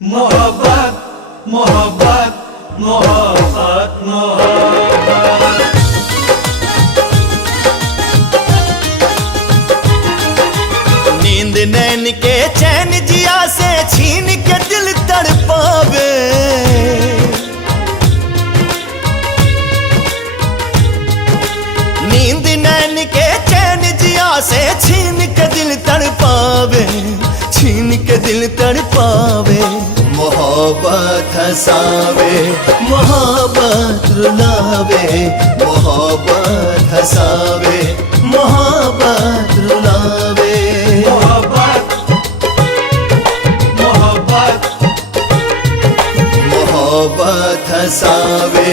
मोहब्बत मोहब्बत मोहब्बत मोहब्बत। नींद नैन के चैन जिया से छीन के दिल तड़पावे। नींद नैन के चैन जिया से छीन के दिल तड़पावे, छीन के दिल तड़पावे। मोहब्बत हंसावे मोहब्बत रुलावे, मोहब्बत हंसावे मोहब्बत रुलावे। मोहब्बत मोहब्बत मोहब्बत हंसावे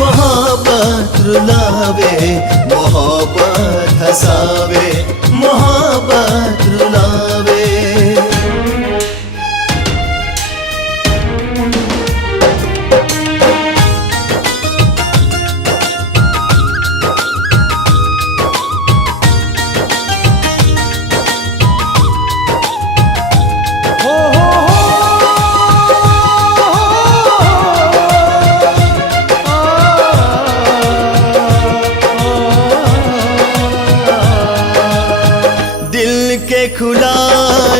मोहब्बत रुलावे, मोहब्बत हंसावे मोहब्बत रुलावे। के खुला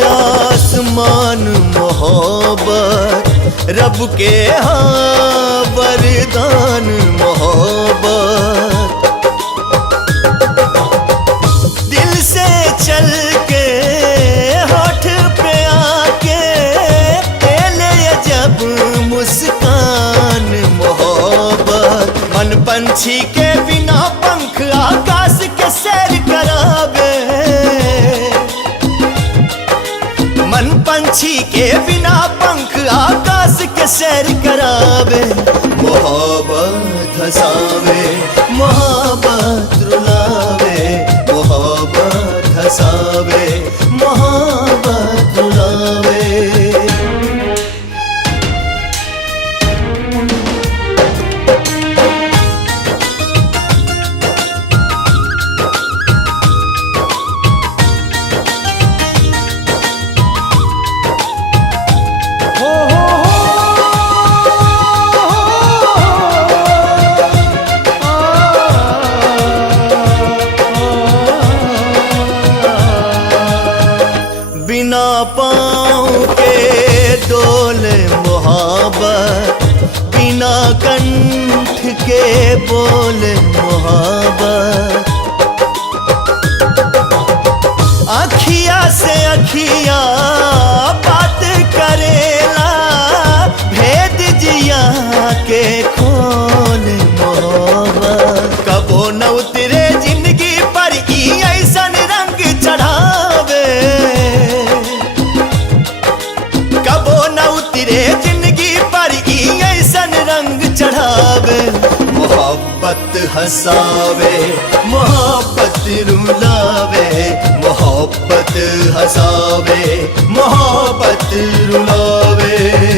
आसमान मोहब्बत, रब के हाँ वरदान मोहब्बत। दिल से चल के होठ पे आके ले जब मुस्कान मोहब्बत। मन पंछी के बिना पंख आकाश के सैर करावे। मन पंछी के बिना पंख आकाश के सैर करावे। मोहब्बत हंसावे मोहब्बत रुलावे, मोहब्बत हंसावे मोहब्बत रुलावे। बिना पाँव के डोले मोहब्बत, बिना कंठ के बोले मोहब्बत। अखिया से अखिया बात करेला, भेद जिया के खोले मोहब्बत। कबो न उतरे जिंदगी पर ई ऐसन रंग चढ़ावे। कबो न उतरे जिंदगी पर ई ऐसन रंग चढ़ावे। मोहब्बत हंसावे मोहब्बत रुलावे, मोहब्बत हंसावे मोहब्बत रुलावे।